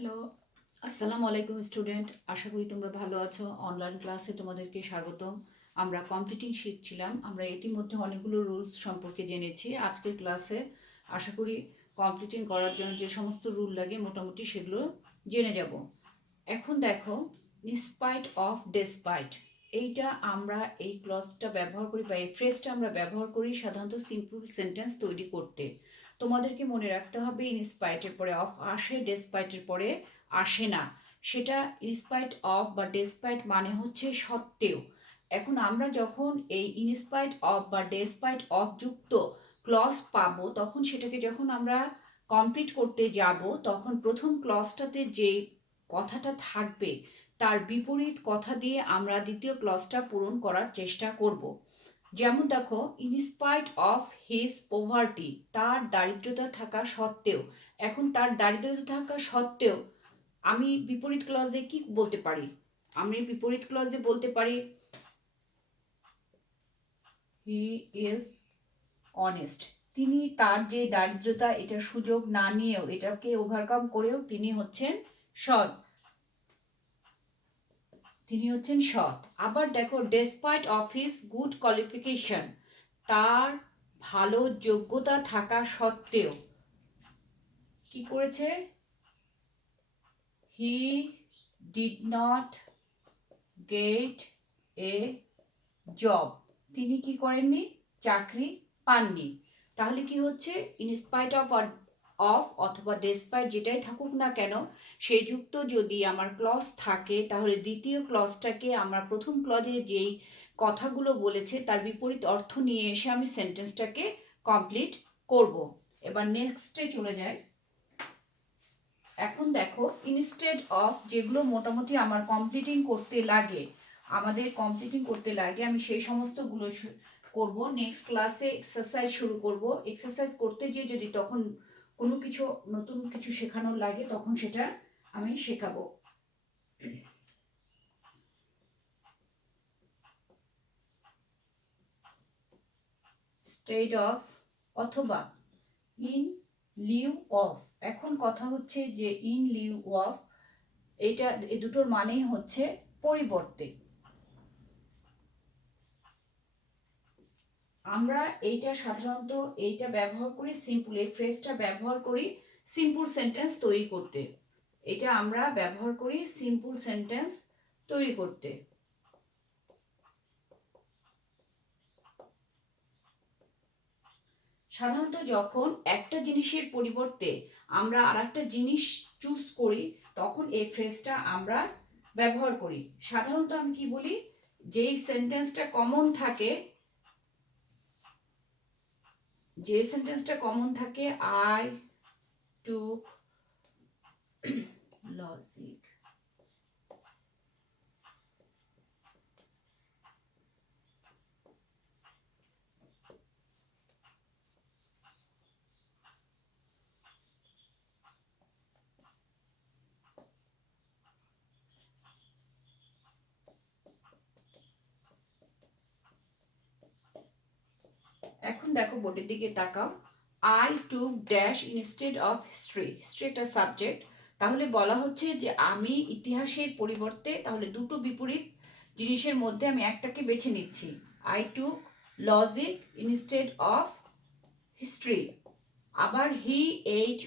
Hello, আসসালামু আলাইকুম student. আশা করি তোমরা ভালো আছো। অনলাইন ক্লাসে তোমাদেরকে স্বাগতম। আমরা কমপ্লিটিং শিখছিলাম। আমরা ইতিমধ্যে অনেকগুলো রুলস সম্পর্কে জেনেছি। আজকের ক্লাসে আশা করি কমপ্লিটিং করার জন্য যে সমস্ত রুল লাগে মোটামুটি সেগুলো জেনে যাব। এখন দেখো, ইনস্পাইট অফ ডেসপাইট, এইটা আমরা এই ক্লজটা ব্যবহার করি বা এই ফ্রেজটা আমরা ব্যবহার করি সাধারণত সিম্পল সেন্টেন্স তৈরি করতে। তোমাদেরকে মনে রাখতে হবে ইনস্পাইটের পরে অফ আসে, ডেসপাইটের পরে আসে না। সেটা ইনস্পাইট অফ বা ডেসপাইট মানে হচ্ছে সত্ত্বেও। এখন আমরা যখন এই ইনস্পাইট অফ বা ডেসপাইট অফ যুক্ত ক্লজ পাবো, তখন সেটাকে যখন আমরা কমপ্লিট করতে যাব, তখন প্রথম ক্লজটাতে যে কথাটা থাকবে তার বিপরীত কথা দিয়ে আমরা দ্বিতীয় ক্লজটা পূরণ করার চেষ্টা করব। যেমন দেখো, ইনস্পাইট অফ হিজ পোভার্টি, তার দারিদ্রতা থাকা সত্ত্বেও। এখন তার দারিদ্রতা থাকা সত্ত্বেও আমি বিপরীত ক্লজে কি বলতে পারি? আমি বিপরীত ক্লজে বলতে পারি হি ইজ অনেস্ট। তিনি তার যে দারিদ্রতা, এটার সুযোগ না নিয়েও, এটাকে ওভারকাম করেও তিনি হচ্ছেন সৎ। সৎ। আবার দেখো, despite of his good qualification, তার ভালো যোগ্যতা থাকা সত্ত্বেও কি করেছে? He did not get A job, তিনি কি করেননি? চাকরি পাননি। তাহলে কি হচ্ছে? ইনস্পাইট অফ অফ অথবা ডেসপাইট যেটাই থাকুক না কেন, সেই যুক্ত যদি আমার ক্লজ থাকে, তাহলে দ্বিতীয় ক্লজটাকে আমরা প্রথম ক্লজে যেই কথাগুলো বলেছে তার বিপরীত অর্থ নিয়ে এসে আমি সেন্টেন্সটাকে কমপ্লিট করব। এবার নেক্সটে চলে যায়। এখন দেখো, ইনস্টেড অফ যেগুলো মোটামুটি আমার কমপ্লিটিং করতে লাগে, আমি সেই সমস্তগুলো করব। নেক্সট ক্লাসে এক্সারসাইজ শুরু করব। এক্সারসাইজ করতে গিয়ে যদি তখন কোনো কিছু নতুন কিছু শেখানোর লাগে, তখন সেটা আমি শেখাবো। স্টেড অফ অথবা ইন লিউ অফ। এখন কথা হচ্ছে যে ইন লিউ অফ, এটা এই দুটোর মানেই হচ্ছে পরিবর্তে। আমরা এইটা সাধারণত এইটা ব্যবহার করি সিম্পল, এই ফ্রেজটা ব্যবহার করি সিম্পল সেন্টেন্স তৈরি করতে। এটা আমরা ব্যবহার করি সিম্পল সেন্টেন্স তৈরি করতে। সাধারণত যখন একটা জিনিসের পরিবর্তে আমরা আর একটা জিনিস চুজ করি, তখন এই ফ্রেজটা আমরা ব্যবহার করি। সাধারণত আমি কি বলি? যেই সেন্টেন্সটা কমন থাকে, আই টুক লজিক। এখন দেখো, বোর্ডের দিকে তাকাও। I took dash instead of history. History একটা সাবজেক্ট, তাহলে বলা হচ্ছে যে আমি ইতিহাসের পরিবর্তে, তাহলে দুটো বিপরীত জিনিসের মধ্যে আমি একটাকে বেছে নিচ্ছি। I took logic instead of history. আবার he ate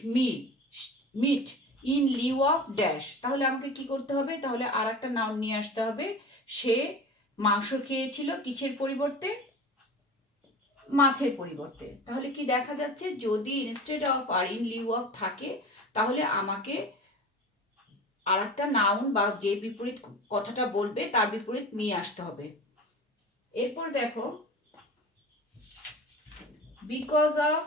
meat in lieu of dash, তাহলে আমাকে কি করতে হবে? তাহলে আর একটা নাউন নিয়ে আসতে হবে। সে মাংস খেয়েছিল কিসের পরিবর্তে? মাছের পরিবর্তে। তাহলে কি দেখা যাচ্ছে? যদি ইনস্টেড অফ আর ইন লিউ অফ থাকে, তাহলে আমাকে আর একটা নাউন বা যে বিপরীত কথাটা বলবে তার বিপরীত নিয়ে আসতে হবে। এরপর দেখো, because of,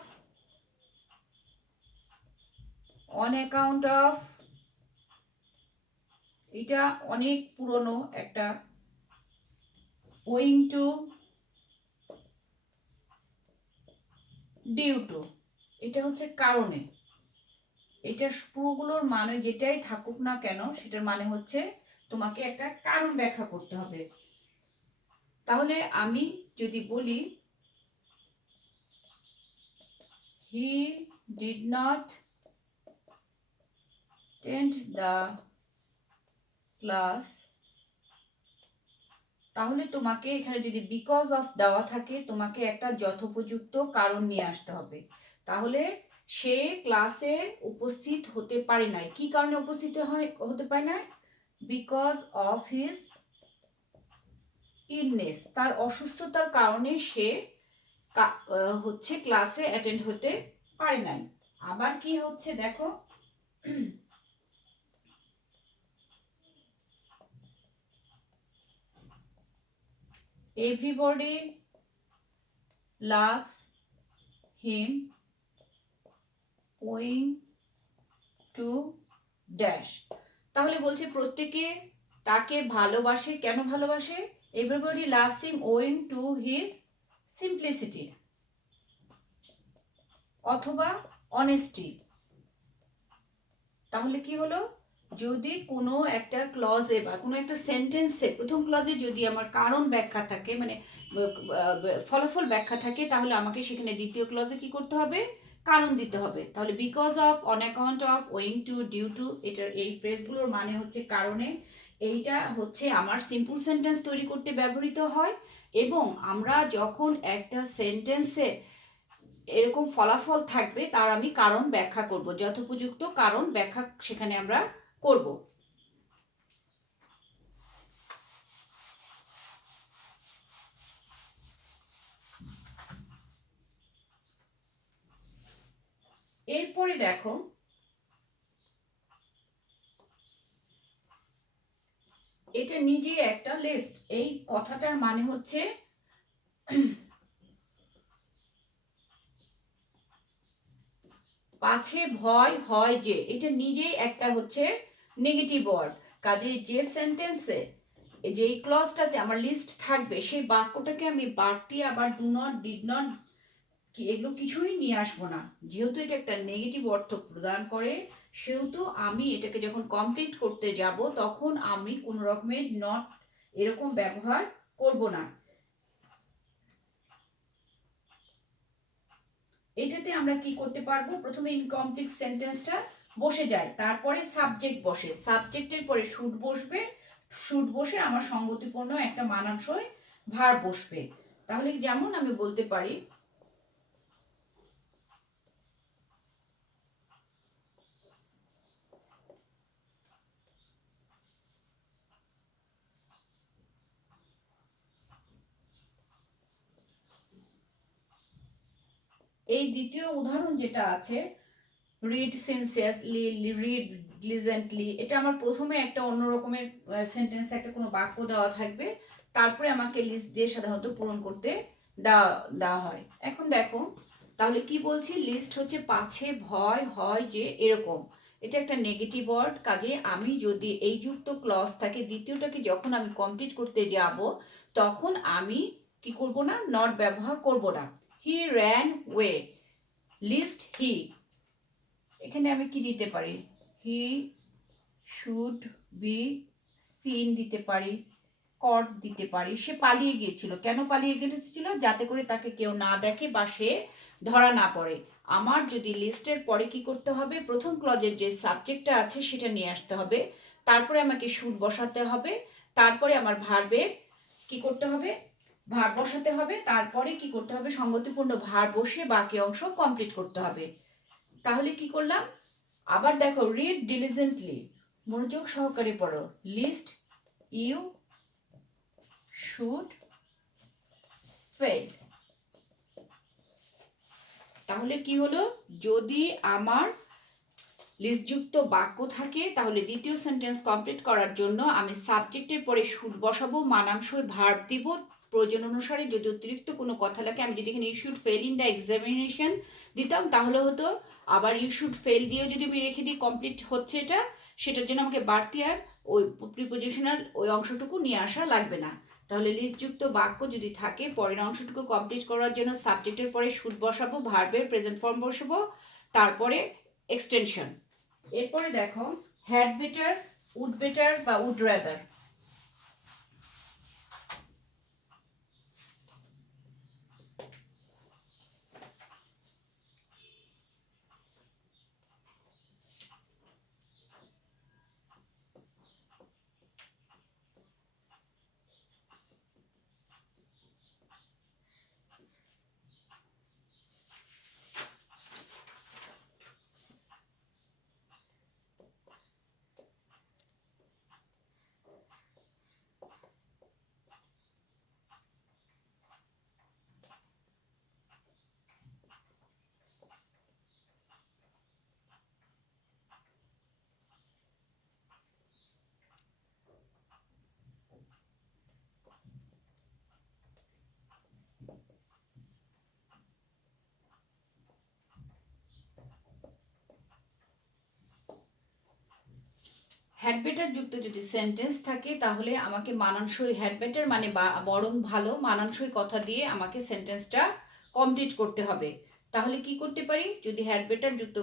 on account of, এটা অনেক পুরনো একটা। ওয়িং টু, ডিউ টু, এটা হচ্ছে কারণে। এটা পুরোগুলোর মানে যেটাই থাকুক না কেন, সেটার মানে হচ্ছে তোমাকে একটা কারণ ব্যাখ্যা করতে হবে। তাহলে আমি যদি বলি he did not attend the class, তাহলে তোমাকে এখানে যদি বিকজ অফ দেওয়া থাকে তোমাকে একটা যথোপযুক্ত কারণ নিয়ে আসতে হবে। তাহলে সে ক্লাসে উপস্থিত হতে পারে নাই, কি কারণে উপস্থিত হতে পারে না? বিকজ অফ হিজ ইলনেস, তার অসুস্থতার কারণে সে হচ্ছে ক্লাসে অ্যাটেন্ড হতে পারে নাই। আবার কি হচ্ছে দেখো, everybody loves him owing to dash, তাহলে বলছে প্রত্যেকে তাকে ভালোবাসে, কেন ভালোবাসে? everybody loves him owing to his simplicity অথবা honesty। তাহলে কি হলো, যদি কোনো একটা ক্লজে বা কোনো একটা সেন্টেন্সে প্রথম ক্লজে যদি আমার কারণ ব্যাখ্যা থাকে, মানে ফলাফল ব্যাখ্যা থাকে, তাহলে আমাকে সেখানে দ্বিতীয় ক্লজে কি করতে হবে? কারণ দিতে হবে। তাহলে because of, on account of, owing to, due to, এটার এই ফ্রেজগুলোর মানে হচ্ছে কারণে। এইটা হচ্ছে আমার সিম্পল সেন্টেন্স তৈরি করতে ব্যবহৃত হয়, এবং আমরা যখন একটা সেন্টেন্সে এরকম ফলাফল থাকবে তার আমি কারণ ব্যাখ্যা করব, যথোপযুক্ত কারণ ব্যাখ্যা সেখানে আমরা করব। এরপরে দেখো, এটা নিজে একটা লিস্ট। এই কথাটার মানে হচ্ছে পাছে ভয় হয় যে, এটা নিজেই একটা হচ্ছে নেগেটিভ ওয়ার্ড। কাজে যে সেন্টেন্সে যেই ক্লজটাতে আমার লিস্ট থাকবে সেই বাক্যটাকে আমি বাড়তি আবার ডু নট, ডিড নট, এগুলো কিছুই নিয়ে আসবো না। যেহেতু এটা একটা নেগেটিভ অর্থ প্রদান করে, সেহেতু আমি এটাকে যখন কমপ্লিট করতে যাব তখন আমি কোনো রকমের নট এরকম ব্যবহার করব না। এটাতে আমরা কি করতে পারবো, প্রথমে ইনকমপ্লিট সেন্টেন্সটা বসে যায়, তারপরে সাবজেক্ট বসে, সাবজেক্টের পরে শুড বসবে, শুড বসে আমার সঙ্গতিপূর্ণ একটা মানানসই ভার্ব বসবে। তাহলে যেমন আমি বলতে পারি, এই দ্বিতীয় উদাহরণ যেটা আছে, রিড সিনসিয়াসলি, রিড ডিলিজেন্টলি, এটা আমার প্রথমে একটা অন্য রকমের সেন্টেন্স, একটা কোনো বাক্য দেওয়া থাকবে, তারপরে আমাকে লিস্ট দিয়ে সাধারণত পূরণ করতে দেওয়া হয়। এখন দেখো, তাহলে কি বলছি, লিস্ট হচ্ছে পাছে ভয় হয় যে এরকম, এটা একটা নেগেটিভ ওয়ার্ড। কাজে আমি যদি এই যুক্ত ক্লজ থাকে, দ্বিতীয়টাকে যখন আমি কমপ্লিট করতে যাব তখন আমি কি করব না, নট ব্যবহার করব না। হি র্যান ওয়ে, লিস্ট হি, এখানে আমি কি দিতে পারি, হি শুড বি সিন দিতে পারি, কট দিতে পারি। সে পালিয়ে গিয়েছিল, কেন পালিয়ে গিয়েছিল? যাতে করে তাকে কেউ না দেখে বা সে ধরা না পড়ে। আমার যদি লিস্টের পরে কি করতে হবে, প্রথম ক্লজের যে সাবজেক্টটা আছে সেটা নিয়ে আসতে হবে, তারপরে আমাকে শুড বসাতে হবে, তারপরে আমার ভার্বের কি করতে হবে, ভার্ব বসাতে হবে, তারপরে কি করতে হবে, সঙ্গতিপূর্ণ ভার্ব বসে বাকি অংশ কমপ্লিট করতে হবে। তাহলে কি করলাম, আবার দেখো, রিড ডিলিজেন্টলি, মনোযোগ সহকারে পড়ো, লিস্ট ইউ শুড ফেল। তাহলে কি হলো, যদি আমার লিস্টযুক্ত বাক্য থাকে তাহলে দ্বিতীয় সেন্টেন্স কমপ্লিট করার জন্য আমি সাবজেক্টের পরে শুড বসাবো, মানানসই ভার্ব দিব, প্রয়োজন অনুসারে যদি অতিরিক্ত কোনো কথা লাগে, আমি যদি এখানে you should fail in the examination দিতাম তাহলে হতো, আবার ইউ শুড ফেল দিয়েও যদি আমি রেখে দিই কমপ্লিট হচ্ছে এটা, সেটার জন্য আমাকে বাড়তি আর ওই প্রিপোজিশনাল ওই অংশটুকু নিয়ে আসা লাগবে না। তাহলে লিস্টযুক্ত বাক্য যদি থাকে, পরের অংশটুকু কমপ্লিট করার জন্য সাবজেক্টের পরে শুড বসাবো, ভার্বের প্রেজেন্ট ফর্ম বসাবো, তারপরে এক্সটেনশন। এরপরে দেখো, হ্যাড বেটার, উড বেটার বা উড রাদার। হ্যাড বেটার যুক্ত যদি সেন্টেন্স থাকে তাহলে আমাকে মানানসই, হ্যাড বেটার মানে বরং ভালো, মানানসই কথা দিয়ে আমাকে সেন্টেন্সটা কমপ্লিট করতে হবে। তাহলে কি করতে পারি, যদি হ্যাড বেটার যুক্ত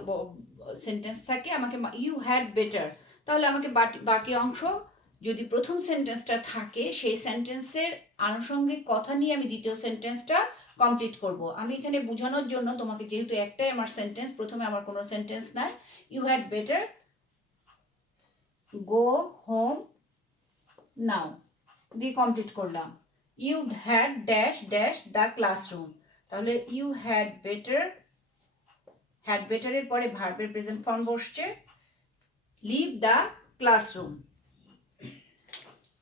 সেন্টেন্স থাকে, আমাকে ইউ হ্যাড বেটার, তাহলে আমাকে বাকি অংশ যদি প্রথম সেন্টেন্সটা থাকে সেই সেন্টেন্সের আনুষঙ্গিক কথা নিয়ে আমি দ্বিতীয় সেন্টেন্সটা কমপ্লিট করব। আমি এখানে বোঝানোর জন্য তোমাকে, যেহেতু একটাই আমার সেন্টেন্স, প্রথমে আমার কোনো সেন্টেন্স নাই, you had better go home now দিয়ে কমপ্লিট করলাম। You had dash dash the classroom, তাহলে ইউ হ্যাড বেটার, হ্যাড বেটারের পরে ভার্বের প্রেজেন্ট ফর্ম বসছে, লিভ দ্য ক্লাসরুম।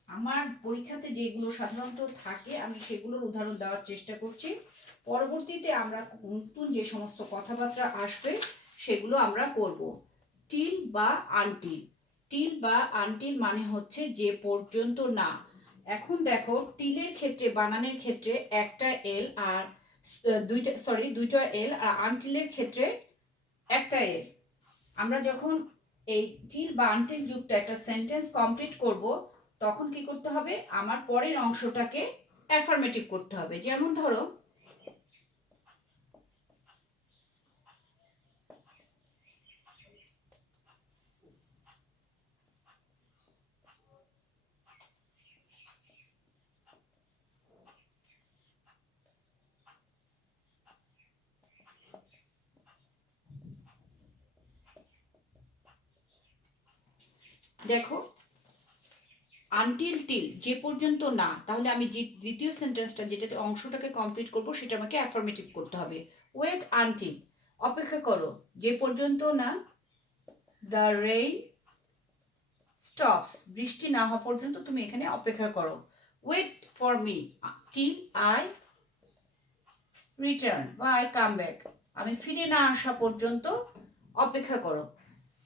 আমার পরীক্ষাতে যেগুলো সাধারণত থাকে আমি সেগুলোর উদাহরণ দেওয়ার চেষ্টা করছি। পরবর্তীতে আমরা নতুন যে সমস্ত কথাবার্তা আসবে সেগুলো আমরা করব। টিল বা আনটিল, টিল বা আনটিল মানে হচ্ছে যে পর্যন্ত না। এখন দেখো টিলের ক্ষেত্রে, বানানের ক্ষেত্রে একটা এল আর দুইটা এল, আর আনটিলের ক্ষেত্রে একটা এল। আমরা যখন এই টিল বা আনটিল যুক্ত একটা সেন্টেন্স কমপ্লিট করব তখন কি করতে হবে, আমার পরের অংশটাকে অ্যাফার্মেটিভ করতে হবে। যেমন ধরো দেখো আনটিল টিল যে পর্যন্ত না, তাহলে আমি যে দ্বিতীয় সেন্টেন্সটা যেটাতে অংশটাকে কমপ্লিট করব সেটা আমাকে অ্যাফার্মেটিভ করতে হবে। ওয়েট আনটিল, অপেক্ষা করো যে পর্যন্ত না, দ্য রেইন স্টপস, বৃষ্টি না হওয়া পর্যন্ত তুমি এখানে অপেক্ষা করো। Wait for me till I return বা আই কাম ব্যাক, আমি ফিরে না আসা পর্যন্ত অপেক্ষা করো।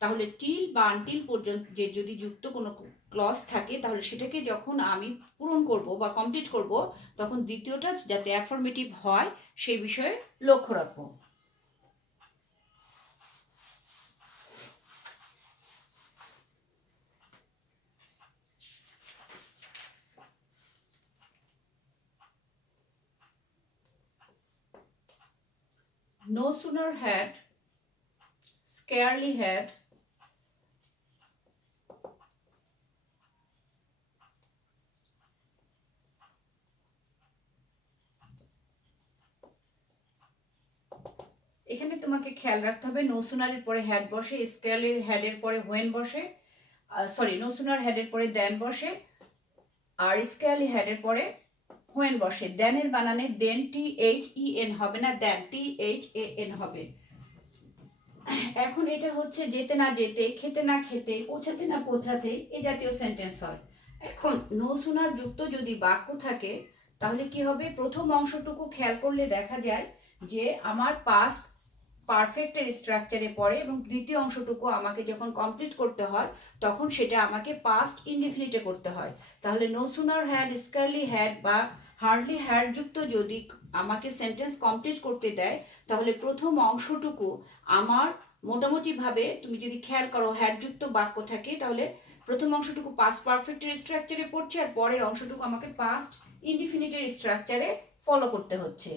তাহলে টিল বা আনটিল পর্যন্ত যে যদি যুক্ত কোনো ক্লজ থাকে তাহলে সেটাকে যখন আমি পূরণ করব বা কমপ্লিট করব তখন দ্বিতীয়টা যাতে অ্যাফার্মেটিভ হয় সেই বিষয়ে লক্ষ্য রাখবো। No sooner had, scarcely had, এখানে তোমাকে খেয়াল রাখতে হবে নো সুনারের পরে হ্যাড বসে, স্কেয়ারের হ্যাডের পরে হোয়েন বসে, নো সুনার হ্যাডের পরে দেন বসে, আর স্কেয়ারলি হ্যাডের পরে হোয়েন বসে। দেনের বানানে দেন THEN হবে না, দেন THAN হবে। এখন এটা হচ্ছে যেতে না যেতে, খেতে না খেতে, পৌঁছাতে না পৌঁছাতে এই জাতীয় সেন্টেন্স হয়। এখন নো সুনার যুক্ত যদি বাক্য থাকে তাহলে কি হবে, প্রথম অংশটুকু খেয়াল করলে দেখা যায় যে আমার পাস্ট পারফেক্টের স্ট্রাকচারে পড়ে এবং দ্বিতীয় অংশটুকু আমাকে যখন কমপ্লিট করতে হয় তখন সেটা আমাকে পাস্ট ইনডিফিনিটে করতে হয়। তাহলে নো সুনার হ্যাড, স্কারলি হ্যাড বা হার্ডলি হ্যাড যুক্ত যদি আমাকে সেন্টেন্স কমপ্লিট করতে দেয় তাহলে প্রথম অংশটুকু আমার মোটামুটিভাবে, তুমি যদি খেয়াল করো হ্যাড যুক্ত বাক্য থাকে তাহলে প্রথম অংশটুকু পাস্ট পারফেক্টের স্ট্রাকচারে পড়ছে আর পরের অংশটুকু আমাকে পাস্ট ইনডিফিনিটের স্ট্রাকচারে ফলো করতে হচ্ছে।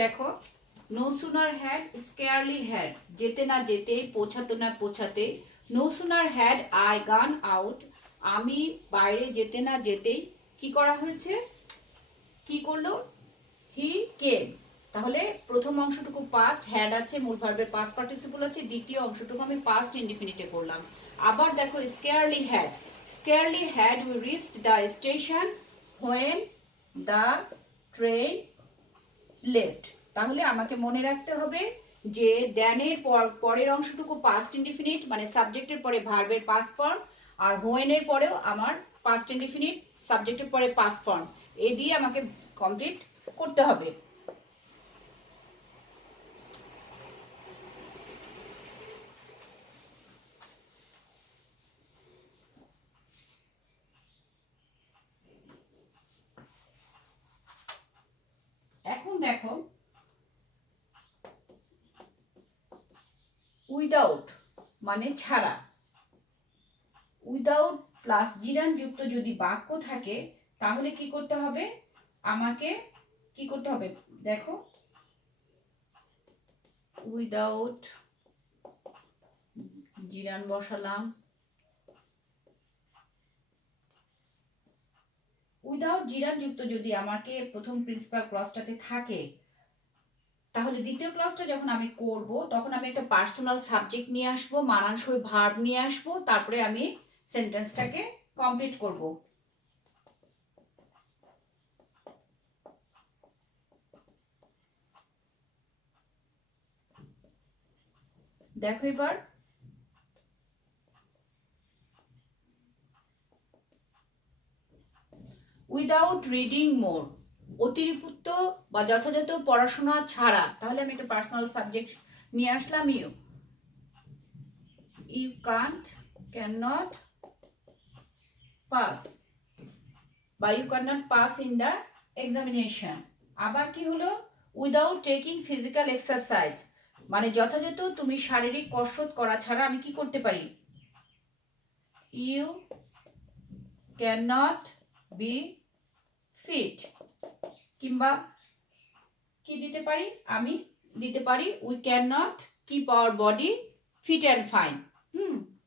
দেখো no sooner had, scarcely had, যেতে না যেতে, পৌঁছাতে না পৌঁছাতে। নো সুনার হ্যাড আই গান আউট, আমি বাইরে যেতে না যেতেই কি করা হয়েছে, কি করলো, হি কেম। তাহলে প্রথম অংশটুকু পাস্ট, হ্যাড আছে, মূল ভার্বের পাস্ট পার্টিসিপল আছে, দ্বিতীয় অংশটুকু আমি পাস্ট ইনডিফিনিটে করলাম। আবার দেখো scarcely had, scarcely had we reached the station when the train left. তাহলে আমাকে মনে রাখতে হবে যে দ্যানের পরের অংশটুকু পাস্ট ইনডিফিনিট মানে সাবজেক্টের পরে ভার্বের পাস্ট ফর্ম, আর হোয়েনের পরেও আমার পাস্ট ইনডিফিনিট সাবজেক্টের পরে পাস্ট ফর্ম, এ দিয়ে আমাকে কমপ্লিট করতে হবে। এখন দেখো, উইদাউট মানে ছাড়া, উইদাউট প্লাস জিরান যুক্ত যদি বাক্য থাকে তাহলে কি করতে হবে, আমাকে কি করতে হবে দেখো, উইদাউট জিরান বসালাম, উইদাউট জিরান যুক্ত যদি আমাকে প্রথম প্রিন্সিপাল ক্লজটাতে থাকে তাহলে দ্বিতীয় ক্লাসটা যখন আমি করব তখন আমি একটা পার্সোনাল সাবজেক্ট নিয়ে আসব, মানানসই ভার্ব নিয়ে আসব, তারপরে আমি সেন্টেন্সটাকে কমপ্লিট করব। দেখো এবার, উইদাউট রিডিং মোর, অতিরিক্ত বা যথাযথ পড়াশোনা ছাড়া, তাহলে আমি একটা পার্সোনাল সাবজেক্ট নিয়ে আসলাম, ইউ ক্যান নট পাস বা you can not pass in the examination. আবার কি হলো, উইদাউট টেকিং ফিজিক্যাল এক্সারসাইজ, মানে যথাযথ তুমি শারীরিক কসরত করা ছাড়া আমি কি করতে পারি, you can not be fit. কিংবা কি দিতে পারি, আমি দিতে পারি we can not keep our body fit and fine.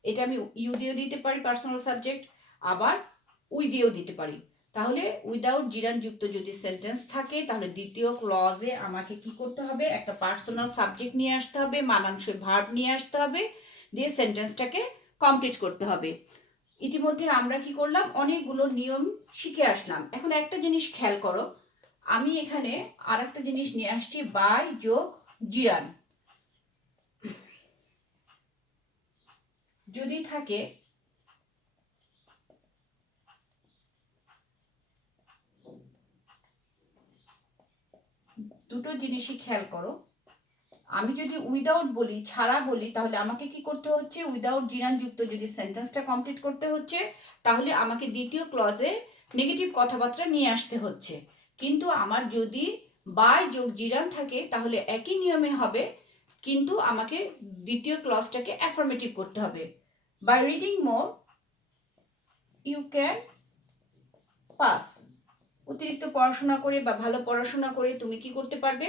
এটা আমি ইউ দিয়েও দিতে পারি পার্সোনাল সাবজেক্ট, আবার উই দিয়েও দিতে পারি। তাহলে উইদাউট জিরান যুক্ত যদি সেন্টেন্স থাকে তাহলে দ্বিতীয় ক্লজে আমাকে কি করতে হবে, একটা পার্সোনাল সাবজেক্ট নিয়ে আসতে হবে, মানানসই ভার্ব নিয়ে আসতে হবে, দিয়ে সেন্টেন্সটাকে কমপ্লিট করতে হবে। ইতিমধ্যে আমরা কি করলাম, অনেকগুলো নিয়ম শিখে আসলাম। এখন একটা জিনিস খেয়াল করো, আমি এখানে আর একটা জিনিস নিয়ে আসছি, বাই যোগ জিরান যদি থাকে, দুটো জিনিসই খেয়াল করো, আমি যদি উইদাউট বলি, ছাড়া বলি, তাহলে আমাকে কি করতে হচ্ছে, উইদাউট জিরান যুক্ত যদি সেন্টেন্সটা কমপ্লিট করতে হচ্ছে তাহলে আমাকে দ্বিতীয় ক্লজে নেগেটিভ কথাবার্তা নিয়ে আসতে হচ্ছে। কিন্তু আমার যদি বাই যোগ জিরান থাকে তাহলে একই নিয়মে হবে, কিন্তু আমাকে দ্বিতীয় ক্লজটাকে অ্যাফার্মেটিভ করতে হবে। By reading more you can pass, অতিরিক্ত পড়াশোনা করে বা ভালো পড়াশোনা করে তুমি কি করতে পারবে,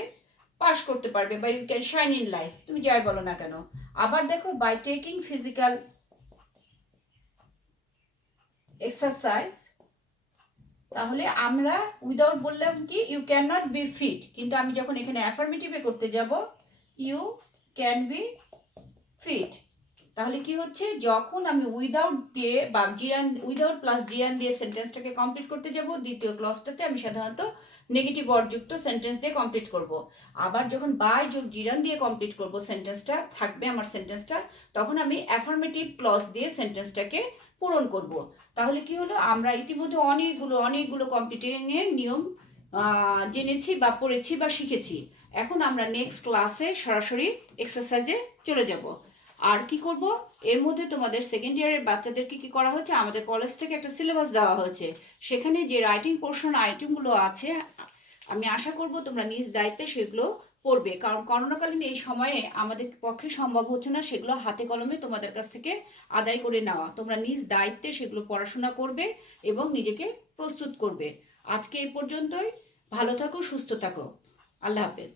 পাস করতে পারবে, বা you can shine in life, তুমি যাই বলো না কেন। আবার দেখো, বাই টেকিং ফিজিক্যাল এক্সারসাইজ, তাহলে আমরা উইদাউট বললাম কি you can not be fit, কিন্তু আমি যখন এখানে অ্যাফার্মেটিভে করতে যাব ইউ ক্যান বি ফিট, তাহলে কি হচ্ছে, যখন আমি উইদাউট দিয়ে বা জিরান, উইদাউট প্লাস জিরান দিয়ে সেন্টেন্সটাকে কমপ্লিট করতে যাব দ্বিতীয় ক্লজটাতে আমি সাধারণত নেগেটিভ ওয়ার্ডযুক্ত সেন্টেন্স দিয়ে কমপ্লিট করব। আবার যখন বাই যোগ জিরান দিয়ে কমপ্লিট করব সেন্টেন্সটা থাকবে আমার সেন্টেন্সটা, তখন আমি অ্যাফার্মেটিভ ক্লজ দিয়ে সেন্টেন্সটাকে পূরণ করব। তাহলে কি হলো, আমরা ইতিমধ্যে অনেকগুলো কমপ্লিটিংয়ের নিয়ম জেনেছি বা পড়েছি বা শিখেছি। এখন আমরা নেক্সট ক্লাসে সরাসরি এক্সারসাইজে চলে যাব। আর কি করব, এর মধ্যে তোমাদের সেকেন্ড ইয়ারের বাচ্চাদেরকে কি করা হয়েছে, আমাদের কলেজ থেকে একটা সিলেবাস দেওয়া হয়েছে, সেখানে যে রাইটিং পোর্শন আইটেমগুলো আছে আমি আশা করব তোমরা নিজ দায়িত্বে সেগুলো পড়বে, কারণ করোনাকালীন এই সময়ে আমাদের পক্ষে সম্ভব হচ্ছে না সেগুলো হাতে কলমে তোমাদের কাছ থেকে আদায় করে নেওয়া। তোমরা নিজ দায়িত্বে সেগুলো পড়াশোনা করবে এবং নিজেকে প্রস্তুত করবে। আজকে এই পর্যন্তই, ভালো থাকো, সুস্থ থাকো, আল্লাহ হাফেজ।